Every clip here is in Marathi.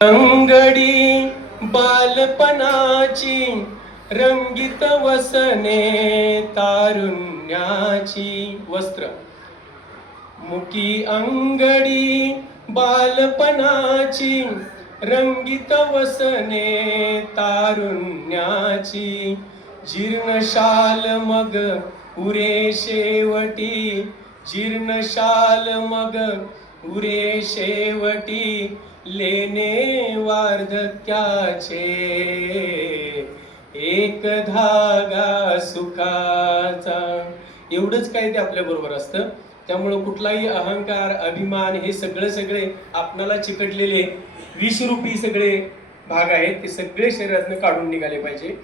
अंगडी बालपणाची रंगीत वसने तारुण्याची वस्त्र मुकी अंगडी बालपणाची रंगीत वसने तारुण्याची जीर्ण शाल मग उरे शेवटी जीर्ण शाल मग उरे शेवटी लेणे वार्धक्याचे एक धागा सुखाचा. एवढंच काय ते आपल्या बरोबर असतं. त्यामुळं कुठलाही अहंकार अभिमान हे सगळे आपणाला चिकटलेले विषरूपी सगळे भाग आहेत ते सगळे शरीरातनं काढून निघाले पाहिजे.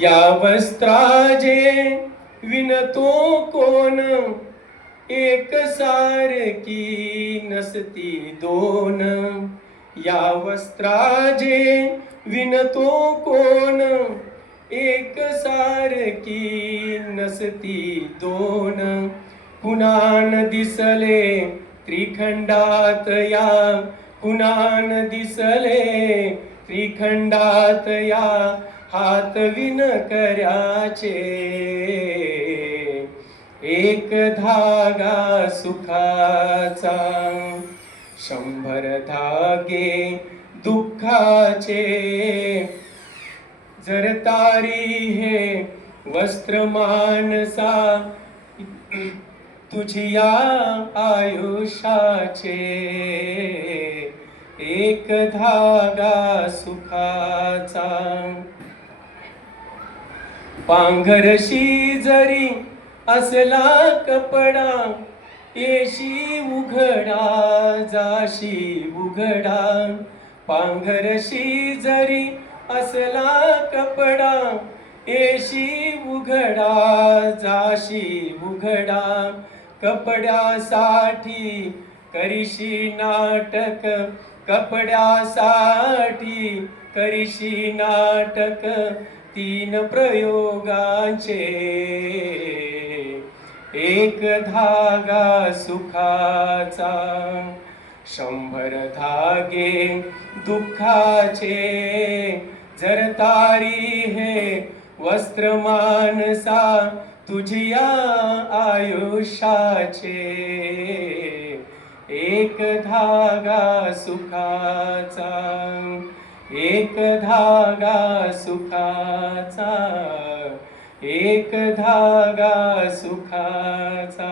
या वस्त्राजे विणतो कोण एक सारखी नसती दोन. या वस्त्राजे विणतो कोण एक सारखी नसती दोन. कुणान दिसले त्रिखंडात या कुणान दिसले त्रिखंडात या हात विण कर्याचे एक धागा सुखाचा. 100 धागे दुःखाचे जर तारी हे वस्त्र मानसा तुझिया आयुष्याचे एक धागा सुखाचा. पांघरशी जरी असला कपडा येशी उघडा जाशी उघडा. पांघरशी जरी असला कपडा येशी उघडा जाशी उघडा. कपड्यासाठी करीशी नाटक कपड्यासाठी करीशी नाटक 3 प्रयोगांचे एक धागा सुखाचा. 100 धागे दुःखाचे जर तारी हे वस्त्र मानसा तुझिया आयुष्याचे एक धागा सुखाचा. एक धागा सुखाचा एक धागा सुखाचा.